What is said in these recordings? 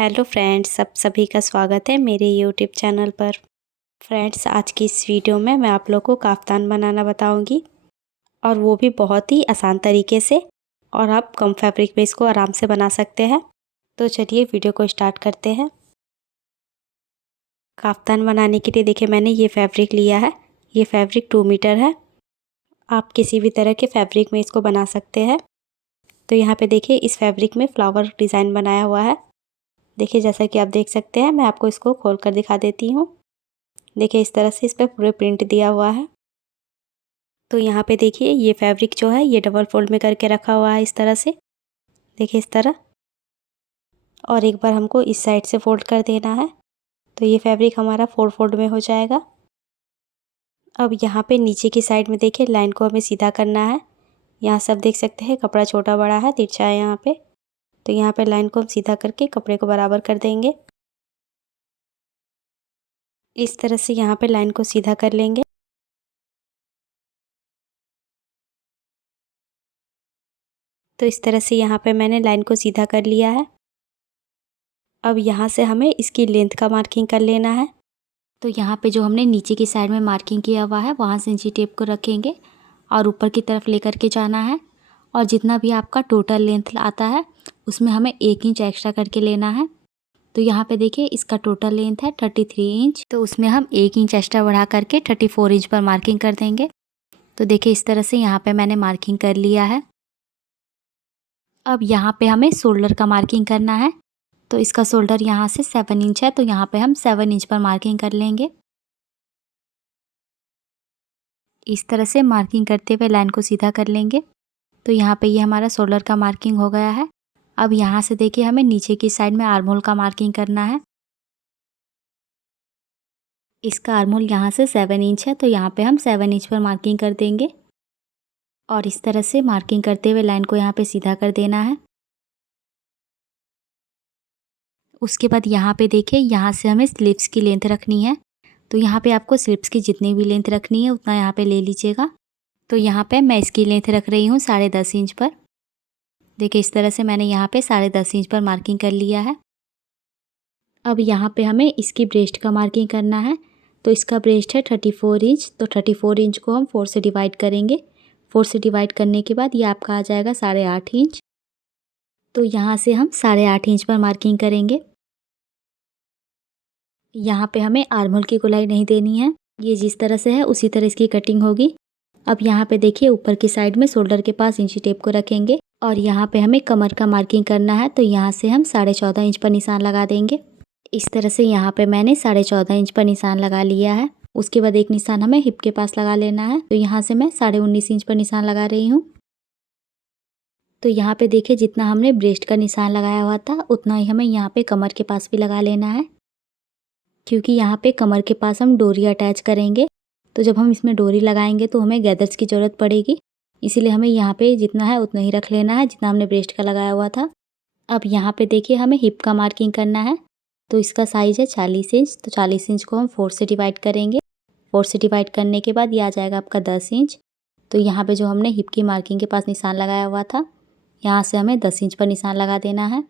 Hello friends, सब सभी का स्वागत है मेरे यूट्यूब चैनल पर। फ्रेंड्स, आज की इस वीडियो में मैं आप लोगों को काफ्तान बनाना बताऊंगी, और वो भी बहुत ही आसान तरीके से, और आप कम फैब्रिक में इसको आराम से बना सकते हैं। तो चलिए वीडियो को स्टार्ट करते हैं। काफ्तान बनाने के लिए देखिए मैंने ये फैब्रिक लिया है। ये फैब्रिक 2 मीटर है। आप किसी भी तरह के फैब्रिक में इसको बना सकते हैं। तो यहाँ पे देखिए इस फैब्रिक में फ्लावर डिज़ाइन बनाया हुआ है। देखिए जैसा कि आप देख सकते हैं, मैं आपको इसको खोल कर दिखा देती हूँ। देखिए इस तरह से इस पर पूरे प्रिंट दिया हुआ है। तो यहाँ पे देखिए ये फैब्रिक जो है ये डबल फोल्ड में करके रखा हुआ है इस तरह से। देखिए इस तरह, और एक बार हमको इस साइड से फोल्ड कर देना है। तो ये फैब्रिक हमारा 4 फोल्ड में हो जाएगा। अब यहाँ पे नीचे की साइड में देखिए लाइन को हमें सीधा करना है। यहाँ सब देख सकते हैं कपड़ा छोटा बड़ा है, तिरछा है यहाँ पे। तो यहाँ पे लाइन को हम सीधा करके कपड़े को बराबर कर देंगे। इस तरह से यहाँ पे लाइन को सीधा कर लेंगे। तो इस तरह से यहाँ पे मैंने लाइन को सीधा कर लिया है। अब यहाँ से हमें इसकी लेंथ का मार्किंग कर लेना है। तो यहाँ पे जो हमने नीचे की साइड में मार्किंग किया हुआ है वहाँ से इंची टेप को रखेंगे और ऊपर की तरफ लेकर के जाना है। और जितना भी आपका टोटल लेंथ आता है उसमें हमें 1 इंच एक्स्ट्रा करके लेना है। तो यहाँ पे देखिए इसका टोटल लेंथ है 33 इंच। तो उसमें हम 1 इंच एक्स्ट्रा बढ़ा करके 34 इंच पर मार्किंग कर देंगे। तो देखिए इस तरह से यहाँ पे मैंने मार्किंग कर लिया है। अब यहाँ पे हमें शोल्डर का मार्किंग करना है। तो इसका शोल्डर यहाँ से 7 इंच है, तो यहाँ पे हम 7 इंच पर मार्किंग कर लेंगे। इस तरह से मार्किंग करते हुए लाइन को सीधा कर लेंगे। तो यहाँ पे ये हमारा शोल्डर का मार्किंग हो गया है। अब यहाँ से देखिए हमें नीचे की साइड में आर्म होल का मार्किंग करना है। इसका आर्म होल यहाँ से 7 इंच है, तो यहाँ पे हम 7 इंच पर मार्किंग कर देंगे। और इस तरह से मार्किंग करते हुए लाइन को यहाँ पे सीधा कर देना है। उसके बाद यहाँ पे देखिए यहाँ से हमें स्लीव्स की लेंथ रखनी है। तो यहाँ पे आपको स्लीव्स की जितनी भी लेंथ रखनी है उतना यहाँ पे ले लीजिएगा। तो यहाँ पे मैं इसकी लेंथ रख रही हूँ 10.5 इंच पर। देखिए इस तरह से मैंने यहाँ पे 10.5 इंच पर मार्किंग कर लिया है। अब यहाँ पे हमें इसकी ब्रेस्ट का मार्किंग करना है। तो इसका ब्रेस्ट है 34 इंच। तो 34 इंच को हम 4 से डिवाइड करेंगे। 4 से डिवाइड करने के बाद ये आपका आ जाएगा 8.5 इंच। तो यहाँ से हम 8.5 इंच पर मार्किंग करेंगे। यहाँ पे हमें आर्म होल की गोलाई नहीं देनी है। ये जिस तरह से है उसी तरह इसकी कटिंग होगी। अब यहाँ पे देखिए ऊपर की साइड में शोल्डर के पास इंची टेप को रखेंगे और यहाँ पे हमें कमर का मार्किंग करना है। तो यहाँ से हम 14.5 इंच पर निशान लगा देंगे। इस तरह से यहाँ पे मैंने 14.5 इंच पर निशान लगा लिया है। उसके बाद एक निशान हमें हिप के पास लगा लेना है। तो यहाँ से मैं 19.5 इंच पर निशान लगा रही हूँ। तो यहाँ पे देखिए जितना हमने ब्रेस्ट का निशान लगाया हुआ था उतना ही हमें यहाँ पे कमर के पास भी लगा लेना है, क्योंकि यहाँ पे कमर के पास हम डोरी अटैच करेंगे। तो जब हम इसमें डोरी लगाएंगे तो हमें गैदर्स की ज़रूरत पड़ेगी। इसीलिए हमें यहाँ पे जितना है उतना ही रख लेना है जितना हमने ब्रेस्ट का लगाया हुआ था। अब यहाँ पे देखिए हमें हिप का मार्किंग करना है। तो इसका साइज़ है 40 इंच। तो 40 इंच को हम 4 से डिवाइड करेंगे। 4 से डिवाइड करने के बाद ये आ जाएगा आपका 10 इंच। तो यहाँ पे जो हमने हिप की मार्किंग के पास निशान लगाया हुआ था यहाँ से हमें 10 इंच पर निशान लगा देना है।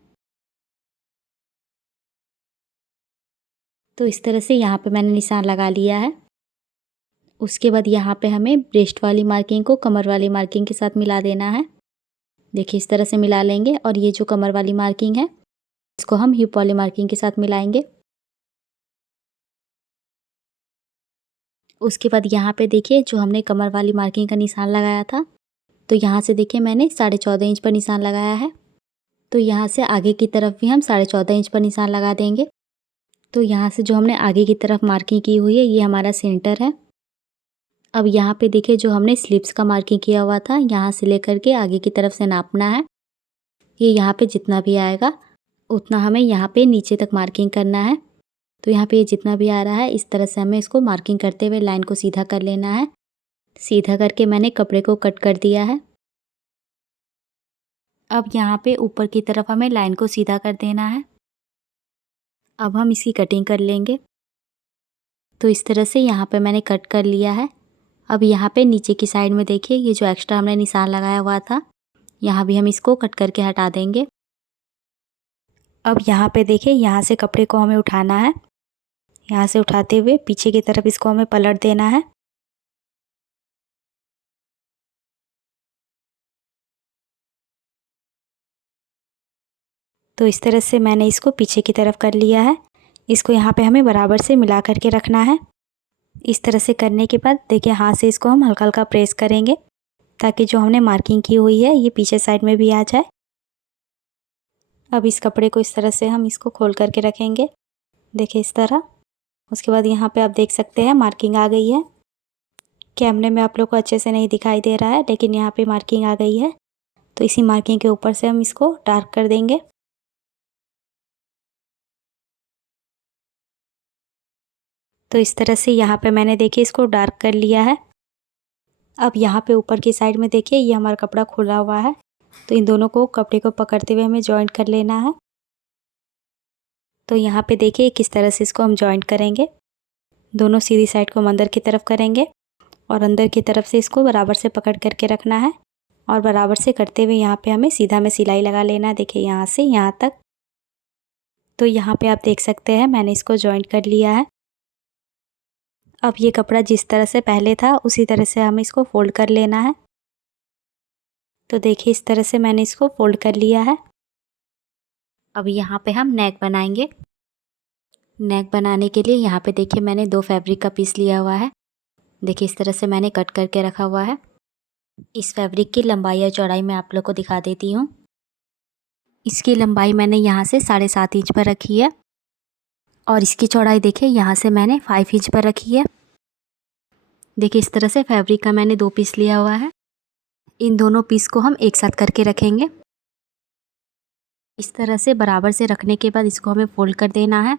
तो इस तरह से यहाँ पे मैंने निशान लगा लिया है। उसके बाद यहाँ पे हमें ब्रेस्ट वाली मार्किंग को कमर वाली मार्किंग के साथ मिला देना है। देखिए इस तरह से मिला लेंगे और ये जो कमर वाली मार्किंग है इसको हम हिप वाली मार्किंग के साथ मिलाएंगे। उसके बाद यहाँ पे देखिए जो हमने कमर वाली मार्किंग का निशान लगाया था तो यहाँ से देखिए मैंने 14.5 इंच पर निशान लगाया है। तो यहाँ से आगे की तरफ भी हम 14.5 इंच पर निशान लगा देंगे। तो यहाँ से जो हमने आगे की तरफ मार्किंग की हुई है ये हमारा सेंटर है। अब यहाँ पे देखिए जो हमने स्लीव्स का मार्किंग किया हुआ था यहाँ से लेकर के आगे की तरफ से नापना है। ये यहाँ पे जितना भी आएगा उतना हमें यहाँ पे नीचे तक मार्किंग करना है। तो यहाँ पे ये जितना भी आ रहा है इस तरह से हमें इसको मार्किंग करते हुए लाइन को सीधा कर लेना है। सीधा करके मैंने कपड़े को कट कर दिया है। अब यहाँ पे ऊपर की तरफ हमें लाइन को सीधा कर देना है। अब हम इसकी कटिंग कर लेंगे। तो इस तरह से यहाँ पे मैंने कट कर लिया है। अब यहाँ पे नीचे की साइड में देखिए ये जो एक्स्ट्रा हमने निशान लगाया हुआ था यहाँ भी हम इसको कट करके हटा देंगे। अब यहाँ पे देखिए, यहाँ से कपड़े को हमें उठाना है। यहाँ से उठाते हुए पीछे की तरफ इसको हमें पलट देना है। तो इस तरह से मैंने इसको पीछे की तरफ कर लिया है। इसको यहाँ पे हमें बराबर से मिला करके रखना है। इस तरह से करने के बाद देखिए, हाथ से इसको हम हल्का हल्का प्रेस करेंगे ताकि जो हमने मार्किंग की हुई है ये पीछे साइड में भी आ जाए। अब इस कपड़े को इस तरह से हम इसको खोल करके रखेंगे, देखिए इस तरह। उसके बाद यहाँ पे आप देख सकते हैं मार्किंग आ गई है। कैमरे में आप लोग को अच्छे से नहीं दिखाई दे रहा है, लेकिन यहाँ पे मार्किंग आ गई है। तो इसी मार्किंग के ऊपर से हम इसको डार्क कर देंगे। तो इस तरह से यहाँ पे मैंने देखिए इसको डार्क कर लिया है। अब यहाँ पे ऊपर की साइड में देखिए ये हमारा कपड़ा खुला हुआ है, तो इन दोनों को कपड़े को पकड़ते हुए हमें जॉइंट कर लेना है। तो यहाँ पे देखिए किस तरह से इसको हम जॉइंट करेंगे। दोनों सीधी साइड को हम अंदर की तरफ करेंगे और अंदर की तरफ से इसको बराबर से पकड़ करके रखना है और बराबर से करते हुए यहाँ पे हमें सीधा में सिलाई लगा लेना है, देखिए यहाँ से यहाँ तक। तो यहाँ पे आप देख सकते हैं मैंने इसको जॉइंट कर लिया है। अब ये कपड़ा जिस तरह से पहले था उसी तरह से हमें इसको फोल्ड कर लेना है। तो देखिए इस तरह से मैंने इसको फोल्ड कर लिया है। अब यहाँ पे हम नेक बनाएंगे। नेक बनाने के लिए यहाँ पे देखिए मैंने 2 फैब्रिक का पीस लिया हुआ है। देखिए इस तरह से मैंने कट करके रखा हुआ है। इस फैब्रिक की लंबाई और चौड़ाई मैं आप लोग को दिखा देती हूँ। इसकी लंबाई मैंने यहाँ से 7.5 इंच पर रखी है और इसकी चौड़ाई देखिए यहाँ से मैंने 5 इंच पर रखी है। देखिए इस तरह से फैब्रिक का मैंने 2 पीस लिया हुआ है। इन दोनों पीस को हम एक साथ करके रखेंगे। इस तरह से बराबर से रखने के बाद इसको हमें फोल्ड कर देना है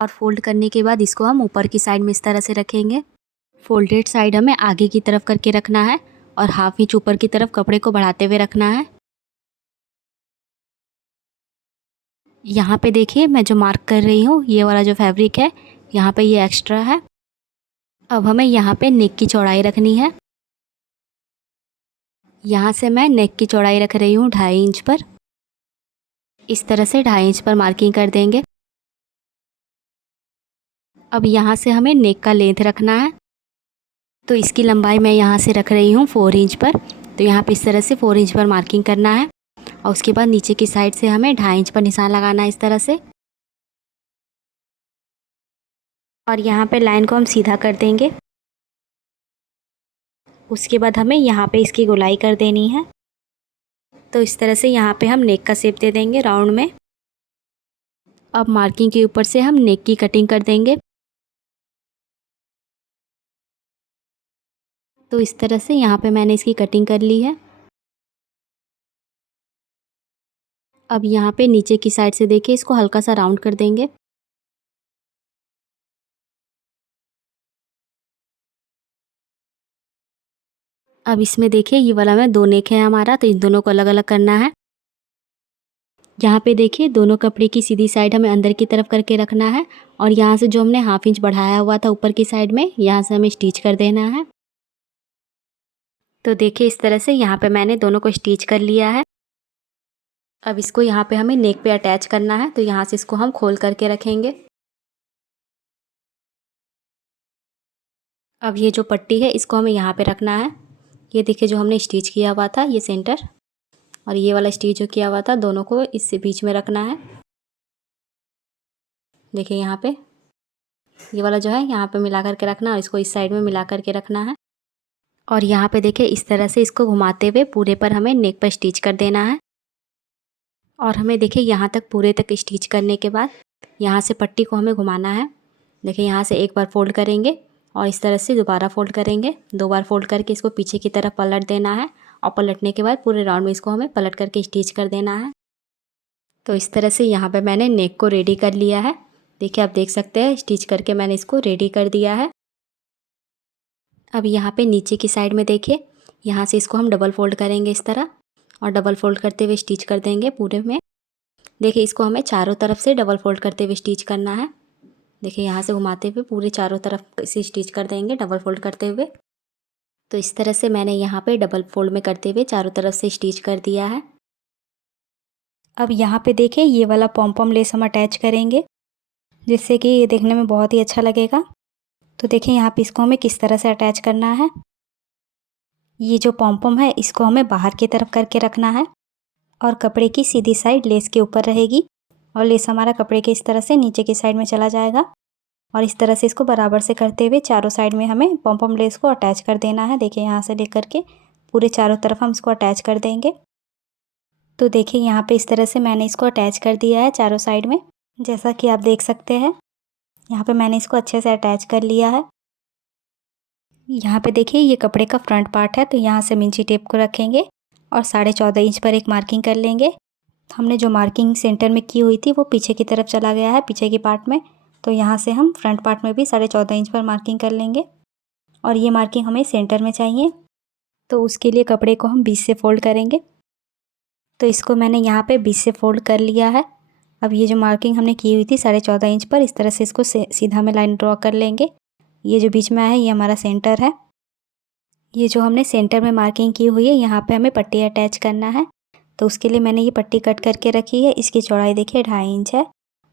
और फोल्ड करने के बाद इसको हम ऊपर की साइड में इस तरह से रखेंगे। फोल्डेड साइड हमें आगे की तरफ करके रखना है और हाफ इंच ऊपर की तरफ कपड़े को बढ़ाते हुए रखना है। यहाँ पे देखिए मैं जो मार्क कर रही हूँ ये वाला जो फैब्रिक है यहाँ पे ये एक्स्ट्रा है। अब हमें यहाँ पे नेक की चौड़ाई रखनी है। यहाँ से मैं नेक की चौड़ाई रख रही हूँ 2.5 इंच पर। इस तरह से 2.5 इंच पर मार्किंग कर देंगे। अब यहाँ से हमें नेक का लेंथ रखना है, तो इसकी लंबाई मैं यहाँ से रख रही हूँ 4 इंच पर। तो यहाँ पे इस तरह से 4 इंच पर मार्किंग करना है और उसके बाद नीचे की साइड से हमें 2.5 इंच पर निशान लगाना है इस तरह से। और यहाँ पे लाइन को हम सीधा कर देंगे। उसके बाद हमें यहाँ पे इसकी गोलाई कर देनी है। तो इस तरह से यहाँ पे हम नेक का शेप दे देंगे राउंड में। अब मार्किंग के ऊपर से हम नेक की कटिंग कर देंगे। तो इस तरह से यहाँ पे मैंने इसकी कटिंग कर ली है। अब यहाँ पे नीचे की साइड से देखिए इसको हल्का सा राउंड कर देंगे। अब इसमें देखिए ये वाला में 2 नेक है हमारा, तो इन दोनों को अलग अलग करना है। यहाँ पे देखिए दोनों कपड़े की सीधी साइड हमें अंदर की तरफ करके रखना है और यहाँ से जो हमने हाफ इंच बढ़ाया हुआ था ऊपर की साइड में, यहाँ से हमें स्टिच कर देना है। तो देखिए इस तरह से यहाँ पे मैंने दोनों को स्टिच कर लिया है। अब इसको यहाँ पे हमें नेक पे अटैच करना है, तो यहाँ से इसको हम खोल करके रखेंगे। अब ये जो पट्टी है इसको हमें यहाँ पे रखना है। ये देखिए जो हमने स्टिच किया हुआ था ये सेंटर, और ये वाला स्टिच जो किया हुआ था दोनों को इससे बीच में रखना है। देखिए यहाँ पे ये वाला जो है यहाँ पे मिला करके रखना है और इसको इस साइड में मिला करके रखना है। और यहाँ पे देखिए इस तरह से इसको घुमाते हुए पूरे पर हमें नेक पर स्टिच कर देना है। और हमें देखिए यहाँ तक पूरे तक स्टिच करने के बाद यहाँ से पट्टी को हमें घुमाना है। देखिए यहाँ से एक बार फोल्ड करेंगे और इस तरह से दोबारा फोल्ड करेंगे। 2 बार फोल्ड करके इसको पीछे की तरफ पलट देना है और पलटने के बाद पूरे राउंड में इसको हमें पलट करके स्टिच कर देना है। तो इस तरह से यहाँ पे मैंने नेक को रेडी कर लिया है। देखिए आप देख सकते हैं स्टिच करके मैंने इसको रेडी कर दिया है। अब यहाँ पे नीचे की साइड में देखिए यहाँ से इसको हम डबल फोल्ड करेंगे इस तरह, और डबल फोल्ड करते हुए स्टिच कर देंगे पूरे में। देखिए इसको हमें चारों तरफ से डबल फोल्ड करते हुए स्टिच करना है। देखिए यहाँ से घुमाते हुए पूरे चारों तरफ से स्टिच कर देंगे डबल फोल्ड करते हुए। तो इस तरह से मैंने यहाँ पे डबल फोल्ड में करते हुए चारों तरफ से स्टिच कर दिया है। अब यहाँ पे देखिए ये वाला पॉम लेस हम अटैच करेंगे, जिससे कि ये देखने में बहुत ही अच्छा लगेगा। तो देखिए यहाँ पे इसको हमें किस तरह से अटैच करना है। ये जो पॉम है इसको हमें बाहर की तरफ करके रखना है और कपड़े की सीधी साइड लेस के ऊपर रहेगी और लेस हमारा कपड़े के इस तरह से नीचे की साइड में चला जाएगा और इस तरह से इसको बराबर से करते हुए चारों साइड में हमें पॉम लेस को अटैच कर देना है। देखिए यहाँ से लेकर के पूरे चारों तरफ हम इसको अटैच कर देंगे। तो देखिए यहाँ पे इस तरह से मैंने इसको अटैच कर दिया है चारों साइड में, जैसा कि आप देख सकते हैं। यहाँ पे मैंने इसको अच्छे से अटैच कर लिया है। यहाँ पे देखिए ये कपड़े का फ्रंट पार्ट है, तो यहाँ से हम इंची टेप को रखेंगे और 14.5 इंच पर एक मार्किंग कर लेंगे। हमने जो मार्किंग सेंटर में की हुई थी वो पीछे की तरफ चला गया है, पीछे के पार्ट में। तो यहाँ से हम फ्रंट पार्ट में भी 14.5 इंच पर मार्किंग कर लेंगे और ये मार्किंग हमें सेंटर में चाहिए। तो उसके लिए कपड़े को हम 20 से फोल्ड करेंगे। तो इसको मैंने यहाँ पे 20 से फोल्ड कर लिया है। अब ये जो मार्किंग हमने की हुई थी 14.5 इंच पर, इस तरह से इसको सीधा में लाइन ड्रॉ कर लेंगे। ये जो बीच में है ये हमारा सेंटर है। ये जो हमने सेंटर में मार्किंग की हुई है यहाँ पे हमें पट्टी अटैच करना है। तो उसके लिए मैंने ये पट्टी कट करके रखी है। इसकी चौड़ाई देखिए 2.5 इंच है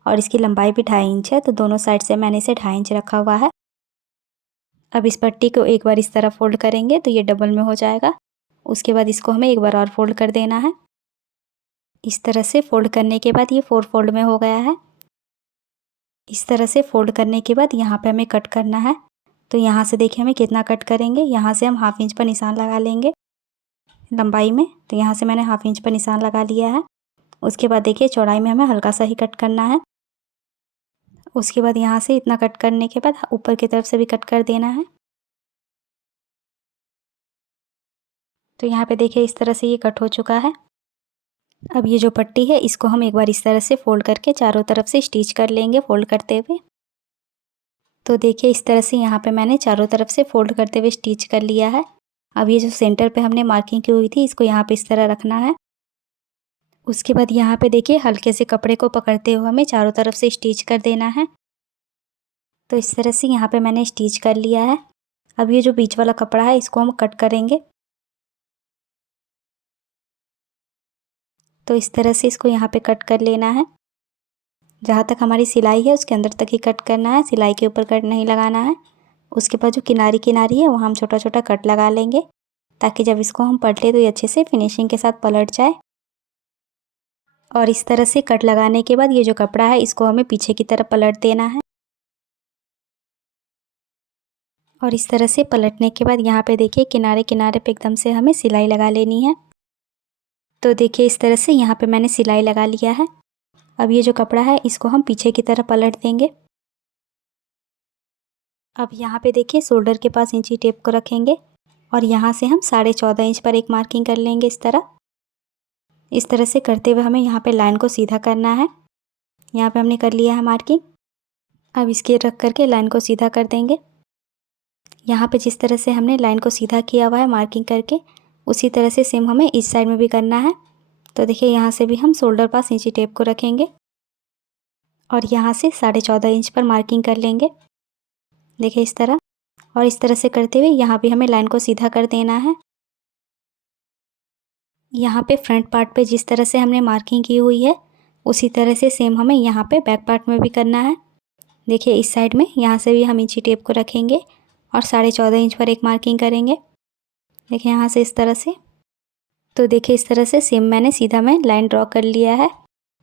और इसकी लंबाई भी 2.5 इंच है। तो दोनों साइड से मैंने इसे 2.5 इंच रखा हुआ है। अब इस पट्टी को एक बार इस तरह फोल्ड करेंगे तो ये डबल में हो जाएगा। उसके बाद इसको हमें एक बार और फोल्ड कर देना है। इस तरह से फोल्ड करने के बाद ये 4 फोल्ड में हो गया है। इस तरह से फोल्ड करने के बाद यहाँ पे हमें कट करना है। तो यहाँ से देखिए हमें कितना कट करेंगे, यहाँ से हम 1/2 इंच पर निशान लगा लेंगे लंबाई में। तो यहाँ से मैंने 1/2 इंच पर निशान लगा लिया है। उसके बाद देखिए चौड़ाई में हमें हल्का सा ही कट करना है। उसके बाद यहाँ से इतना कट करने के बाद ऊपर की तरफ से भी कट कर देना है। तो यहाँ पे देखिए इस तरह से ये कट हो चुका है। अब ये जो पट्टी है इसको हम एक बार इस तरह से फोल्ड करके चारों तरफ से स्टिच कर लेंगे फोल्ड करते हुए। तो देखिए इस तरह से यहाँ पे मैंने चारों तरफ से फोल्ड करते हुए स्टिच कर लिया है। अब ये जो सेंटर पे हमने मार्किंग की हुई थी इसको यहाँ पे इस तरह रखना है। उसके बाद यहाँ पे देखिए हल्के से कपड़े को पकड़ते हुए हमें चारों तरफ से स्टिच कर देना है। तो इस तरह से यहाँ पे मैंने स्टिच कर लिया है। अब ये जो बीच वाला कपड़ा है इसको हम कट करेंगे। तो इस तरह से इसको यहाँ पे कट कर लेना है। जहाँ तक हमारी सिलाई है उसके अंदर तक ही कट करना है, सिलाई के ऊपर कट नहीं लगाना है। उसके बाद जो किनारी किनारी है वहाँ हम छोटा छोटा कट लगा लेंगे, ताकि जब इसको हम पलटे तो ये अच्छे से फिनिशिंग के साथ पलट जाए। और इस तरह से कट लगाने के बाद ये जो कपड़ा है इसको हमें पीछे की तरफ पलट देना है। और इस तरह से पलटने के बाद यहाँ पे देखिए किनारे किनारे पे एकदम से हमें सिलाई लगा लेनी है। तो देखिए इस तरह से यहाँ पे मैंने सिलाई लगा लिया है। अब ये जो कपड़ा है इसको हम पीछे की तरफ पलट देंगे। अब यहाँ पे देखिए शोल्डर के पास इंची टेप को रखेंगे और यहाँ से हम 14.5 इंच पर एक मार्किंग कर लेंगे इस तरह। इस तरह से करते हुए हमें यहाँ पे लाइन को सीधा करना है। यहाँ पे हमने कर लिया है मार्किंग। अब इसके रख करके लाइन को सीधा कर देंगे। यहाँ पे जिस तरह से हमने लाइन को सीधा किया हुआ है मार्किंग करके, उसी तरह से सेम हमें इस साइड में भी करना है। तो देखिए यहाँ से भी हम शोल्डर पास इंची टेप को रखेंगे और यहाँ से 14.5 इंच पर मार्किंग कर लेंगे। देखिए इस तरह, और इस तरह से करते हुए यहाँ भी हमें लाइन को सीधा कर देना है। यहाँ पे फ्रंट पार्ट पे जिस तरह से हमने मार्किंग की हुई है उसी तरह से सेम हमें यहाँ पे बैक पार्ट में भी करना है। देखिए इस साइड में यहाँ से भी हम इंची टेप को रखेंगे और 14.5 इंच पर एक मार्किंग करेंगे। देखिए यहाँ से इस तरह से। तो देखिए इस तरह से सेम मैंने सीधा में लाइन ड्रॉ कर लिया है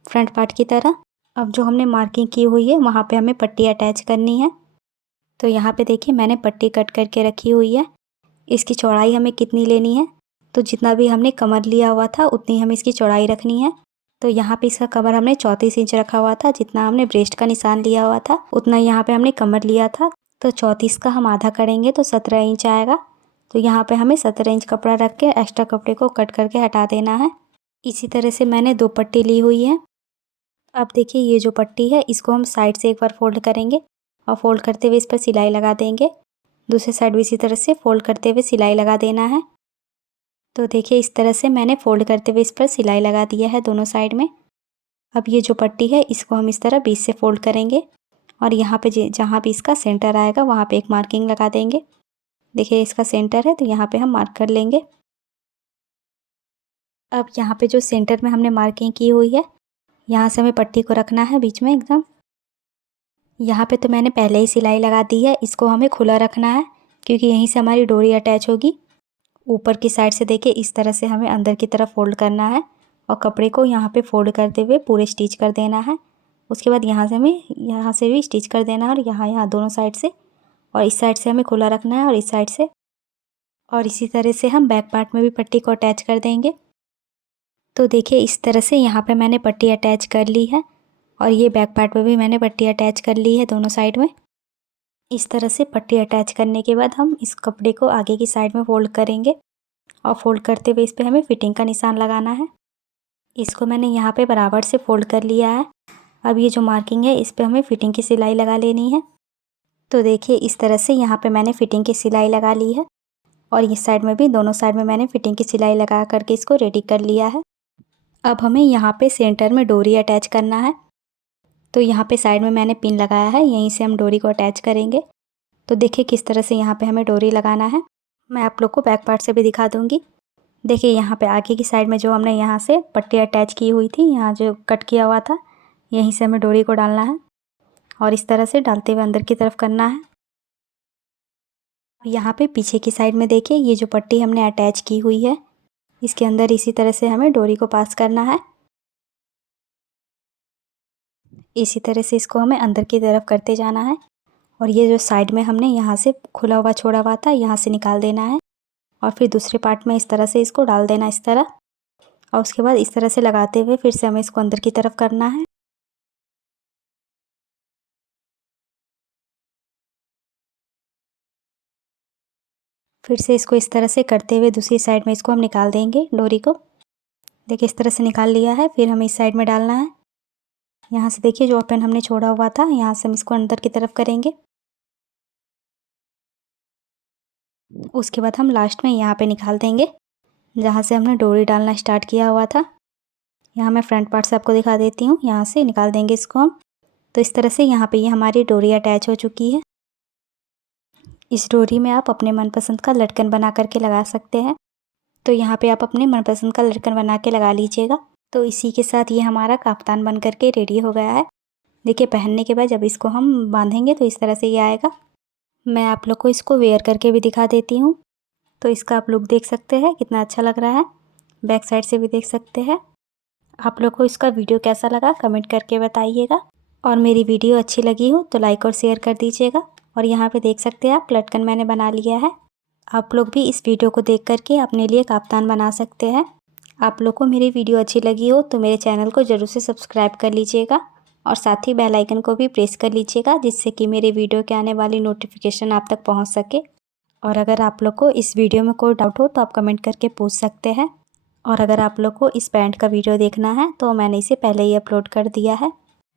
फ्रंट पार्ट की तरह। अब जो हमने मार्किंग की हुई है वहाँ पे हमें पट्टी अटैच करनी है। तो यहाँ पे देखिए मैंने पट्टी कट करके रखी हुई है। इसकी चौड़ाई हमें कितनी लेनी है, तो जितना भी हमने कमर लिया हुआ था उतनी हमें इसकी चौड़ाई रखनी है। तो यहाँ पे इसका कमर हमने 34 इंच रखा हुआ था, जितना हमने ब्रेस्ट का निशान लिया हुआ था उतना यहाँ पे हमने कमर लिया था। तो 34 का हम आधा करेंगे तो 17 इंच आएगा। तो यहाँ पे हमें 17 इंच कपड़ा रख के एक्स्ट्रा कपड़े को कट करके हटा देना है। इसी तरह से मैंने 2 पट्टी ली हुई है। अब देखिए ये जो पट्टी है इसको हम साइड से एक बार फोल्ड करेंगे और फोल्ड करते हुए इस पर सिलाई लगा देंगे। दूसरे साइड भी इसी तरह से फोल्ड करते हुए सिलाई लगा देना है। तो देखिए इस तरह से मैंने फोल्ड करते हुए इस पर सिलाई लगा दिया है दोनों साइड में। अब ये जो पट्टी है इसको हम इस तरह बीच से फोल्ड करेंगे और यहाँ पे जहाँ भी इसका सेंटर आएगा वहाँ पे एक मार्किंग लगा देंगे। देखिए इसका सेंटर है तो यहाँ पे हम मार्क कर लेंगे। अब यहाँ पे जो सेंटर में हमने मार्किंग की हुई है, यहाँ से हमें पट्टी को रखना है बीच में एकदम। यहाँ पे तो मैंने पहले ही सिलाई लगा दी है, इसको हमें खुला रखना है क्योंकि यहीं से हमारी डोरी अटैच होगी। ऊपर की साइड से देखिए इस तरह से हमें अंदर की तरफ फोल्ड करना है और कपड़े को यहाँ पे फोल्ड करते हुए पूरे स्टिच कर देना है। उसके बाद यहाँ से हमें यहाँ से भी स्टिच कर देना है और यहाँ दोनों साइड से, और इस साइड से हमें खुला रखना है और इस साइड से। और इसी तरह से हम बैक पार्ट में भी पट्टी को अटैच कर देंगे। तो देखिए इस तरह से यहाँ पे मैंने पट्टी अटैच कर ली है और ये बैक पार्ट पे भी मैंने पट्टी अटैच कर ली है दोनों साइड में। इस तरह से पट्टी अटैच करने के बाद हम इस कपड़े को आगे की साइड में फोल्ड करेंगे और फोल्ड करते हुए इस पर हमें फिटिंग का निशान लगाना है। इसको मैंने यहाँ पे बराबर से फोल्ड कर लिया है। अब ये जो मार्किंग है इस पर हमें फिटिंग की सिलाई लगा लेनी है। तो देखिए इस तरह से यहाँ पे मैंने फिटिंग की सिलाई लगा ली है और इस साइड में भी दोनों साइड में मैंने फिटिंग की सिलाई लगा करके इसको रेडी कर लिया है। अब हमें यहाँ पे सेंटर में डोरी अटैच करना है। तो यहाँ पे साइड में मैंने पिन लगाया है, यहीं से हम डोरी को अटैच करेंगे। तो देखिए किस तरह से यहाँ पे हमें डोरी लगाना है। मैं आप लोग को बैक पार्ट से भी दिखा दूँगी। देखिए यहाँ पे आगे की साइड में जो हमने यहाँ से पट्टी अटैच की हुई थी, यहाँ जो कट किया हुआ था, यहीं से हमें डोरी को डालना है और इस तरह से डालते हुए अंदर की तरफ करना है। यहाँ पे पीछे की साइड में देखिए ये जो पट्टी हमने अटैच की हुई है, इसके अंदर इसी तरह से हमें डोरी को पास करना है। इसी तरह से इसको हमें अंदर की तरफ करते जाना है और ये जो साइड में हमने यहाँ से खुला हुआ छोड़ा हुआ था, यहाँ से निकाल देना है और फिर दूसरे पार्ट में इस तरह से इसको डाल देना इस तरह, और उसके बाद इस तरह से लगाते हुए फिर से हमें इसको अंदर की तरफ करना है। फिर से इसको इस तरह से करते हुए दूसरी साइड में इसको हम निकाल देंगे डोरी को। देखिए इस तरह से निकाल लिया है। फिर हमें इस साइड में डालना है। यहाँ से देखिए जो ओपन हमने छोड़ा हुआ था, यहाँ से हम इसको अंदर की तरफ करेंगे। उसके बाद हम लास्ट में यहाँ पे निकाल देंगे जहाँ से हमने डोरी डालना स्टार्ट किया हुआ था। यहाँ मैं फ्रंट पार्ट से आपको दिखा देती हूँ। यहाँ से निकाल देंगे इसको हम। तो इस तरह से यहाँ पे ये हमारी डोरी अटैच हो चुकी है। इस डोरी में आप अपने मनपसंद का लटकन बना करके लगा सकते हैं। तो यहाँ पे आप अपने मनपसंद का लटकन बना के लगा लीजिएगा। तो इसी के साथ ये हमारा काफ्तान बन करके रेडी हो गया है। देखिए पहनने के बाद जब इसको हम बांधेंगे तो इस तरह से ये आएगा। मैं आप लोग को इसको वेयर करके भी दिखा देती हूँ। तो इसका आप लुक देख सकते हैं कितना अच्छा लग रहा है। बैक साइड से भी देख सकते हैं। आप लोग को इसका वीडियो कैसा लगा कमेंट करके बताइएगा, और मेरी वीडियो अच्छी लगी हो तो लाइक और शेयर कर दीजिएगा। और यहाँ पे देख सकते हैं आप लटकन मैंने बना लिया है। आप लोग भी इस वीडियो को देख करके अपने लिए काफ्तान बना सकते हैं। आप लोग को मेरी वीडियो अच्छी लगी हो तो मेरे चैनल को ज़रूर से सब्सक्राइब कर लीजिएगा और साथ ही बेल आइकन को भी प्रेस कर लीजिएगा, जिससे कि मेरे वीडियो के आने वाली नोटिफिकेशन आप तक पहुँच सके। और अगर आप लोग को इस वीडियो में कोई डाउट हो तो आप कमेंट करके पूछ सकते हैं। और अगर आप लोग को इस पैंट का वीडियो देखना है तो मैंने इसे पहले ही अपलोड कर दिया है।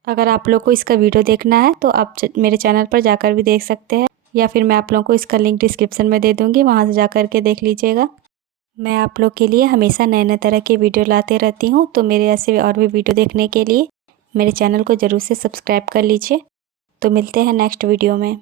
अगर आप लोग को इसका वीडियो देखना है तो आप मेरे चैनल पर जाकर भी देख सकते हैं, या फिर मैं आप लोगों को इसका लिंक डिस्क्रिप्शन में दे दूँगी, वहाँ से जा कर के देख लीजिएगा। मैं आप लोग के लिए हमेशा नए नए तरह के वीडियो लाते रहती हूँ। तो मेरे ऐसे और भी वीडियो देखने के लिए मेरे चैनल को ज़रूर से सब्सक्राइब कर लीजिए। तो मिलते हैं नेक्स्ट वीडियो में।